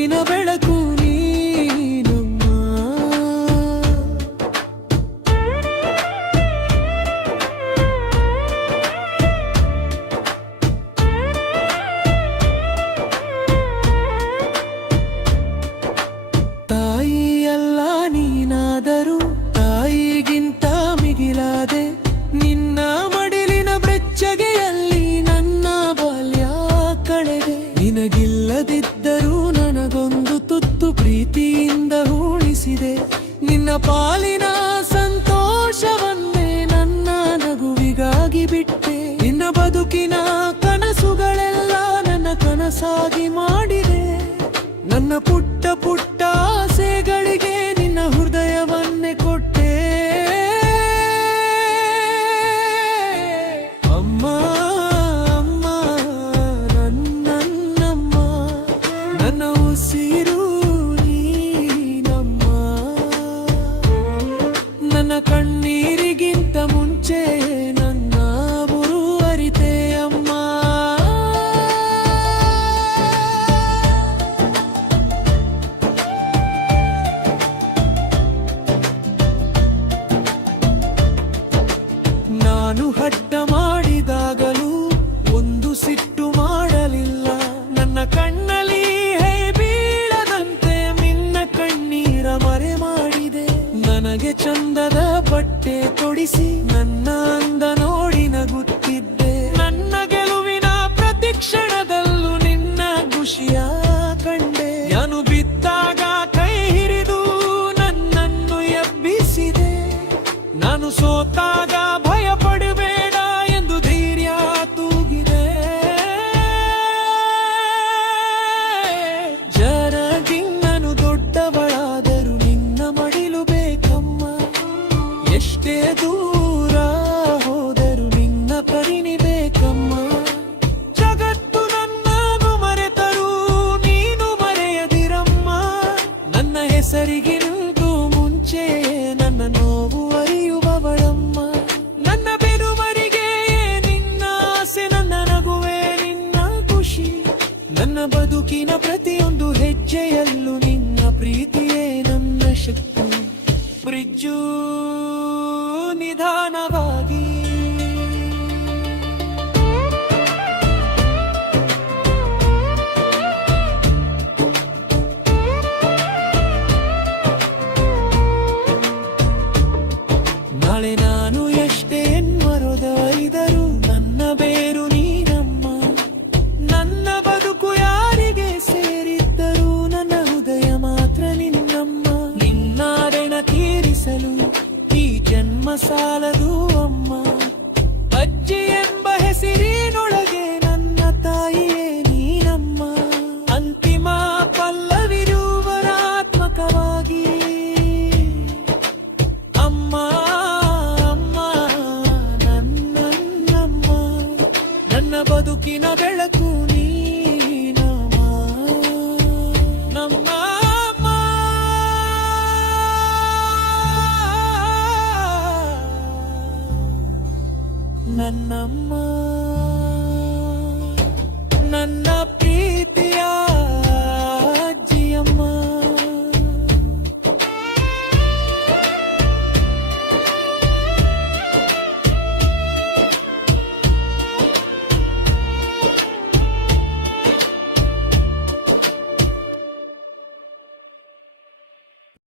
ಬದುಕಿನ ಬೆಳಕು ನೀನಮ್ಮ. ತಾಯಿಯಲ್ಲ ನೀನಾದರೂ ತಾಯಿಗಿಂತ ಮಿಗಿಲಾದೆ. ನಿನ್ನ ಮಡಿಲಿನ ಬೆಚ್ಚಗೆಯಲ್ಲಿ ನನ್ನ ಬಾಲ್ಯ ಕಳೆದೆ. ನಿನಗಿಲ್ಲದಿದ್ದರೂ ನನಗೊಂದು ತುತ್ತು ಪ್ರೀತಿಯಿಂದ ಉಳಿಸಿದೆ. ನಿನ್ನ ಪಾಲಿನ ಸಂತೋಷವನ್ನೇ ನನ್ನ ನಗುವಿಗಾಗಿ ಬಿಟ್ಟೆ. ನಿನ್ನ ಬದುಕಿನ ಕನಸುಗಳೆಲ್ಲ ನನ್ನ ಕನಸಾಗಿ ಮಾಡಿದೆ. ನನ್ನ ಪುಟ್ಟ ಪುಟ್ಟ ಆಸೆಗಳಿಗೆ ನಿನ್ನ ಹೃದಯವನ್ನೇ ಕೊಟ್ಟೆ. ಅಮ್ಮ ಅಮ್ಮ ನನ್ನಮ್ಮ, ನನ್ನ ಉಸಿರು ನೀನಮ್ಮ. ನನ್ನ ಕಣ್ಣೀರಿಗಿಂತ ಮುಂಚೆ ನನ್ನ ಗುರು ಅರಿತೆ ಅಮ್ಮ. ನಾನು ಹಠ ಮಾಡಿದಾಗಲೂ ಒಂದು ಸಿಟ್ಟು ಮಾಡಲಿಲ್ಲ. ನನ್ನ ಕಣ್ಣಲ್ಲಿ ಹೇ ಬೀಳದಂತೆ ನಿನ್ನ ಕಣ್ಣೀರ ಮರೆ ಮಾಡಿದೆ. ನನಗೆ ಚಂದದ ಬಟ್ಟೆ ತೊಡಿಸಿ ನನ್ನ ಅಂದ ನೋಡಿ ನಗುತ್ತಿದ್ದೆ. ನನ್ನ ಗೆಲುವಿನ ಪ್ರತಿ ಕ್ಷಣದಲ್ಲೂ ನಿನ್ನ ಖುಷಿಯ ಕಂಡೆ. ನಾನು ಬಿದ್ದಾಗ ಕೈ ಹಿಡಿದು ನನ್ನನ್ನು ಎಬ್ಬಿಸಿದೆ. ನಾನು ಸೋತಾಗ ಭಯ ಪಡಬೇಡ ಎಂದು ಧೈರ್ಯ ತೂಗಿದೆ. ಜರಗಿನ್ನನು ದೊಡ್ಡವಳಾದರೂ ನಿನ್ನ ಮಡಿಲು ಬೇಕಮ್ಮ. ಎಷ್ಟೇ ದೂರ ಹೋದರೂ ನಿನ್ನ ಪರಿಣಿ ಬೇಕಮ್ಮ. ಜಗತ್ತು ನನ್ನನ್ನು ಮರೆತರೂ ನೀನು ಮರೆಯದಿರಮ್ಮ. ನನ್ನ ಹೆಸರಿಗಿಂತೂ ಮುಂಚೆ ನನ್ನ ನೋವು ಅರಿಯುವವಳಮ್ಮ. ನನ್ನ ಬೆರುಮರಿಗೆ ನಿನ್ನ ಆಸೆ, ನನ್ನ ನಗುವೆ ನಿನ್ನ ಖುಷಿ. ನನ್ನ ಬದುಕಿನ ಪ್ರತಿಯೊಂದು ಹೆಜ್ಜೆಯಲ್ಲೂ ನಿನ್ನ ಪ್ರೀತಿಯೇ ನನ್ನ ಶಕ್ತಿ. ಬ್ರಿಜ್ಜು ನಿಧಾನವಾಗಿ ನಾಳೆ ನಾನು ಎಷ್ಟೇ ಮರೊದೈದರೂ ನನ್ನ ಬೇರು ನೀನಮ್ಮ. ನನ್ನ ಬದುಕು ಯಾರಿಗೆ ಸೇರಿದ್ದರೂ ನನ್ನ ಹೃದಯ ಮಾತ್ರ ನಿನ್ನಮ್ಮ. ನಿನ್ನ ಋಣ ತೀರಿಸಲು ಈ ಜನ್ಮ ಸಾಲದು ಅಮ್ಮ. ಅಜ್ಜಿ ಎಂಬ ಹೆಸರಿನೊಳಗೆ ನನ್ನ ತಾಯಿಯೇ ನೀನಮ್ಮ. ಅಂತಿಮ ಪಲ್ಲವಿರುವರಾತ್ಮಕವಾಗಿ ಅಮ್ಮ ಅಮ್ಮ ನನ್ನಮ್ಮ. ನನ್ನ ಬದುಕಿನ ಬೆಳಕು ನೀನಮ್ಮ, ನಮ್ಮ ಅಮ್ಮ. ನನ್ನಮ್ಮ.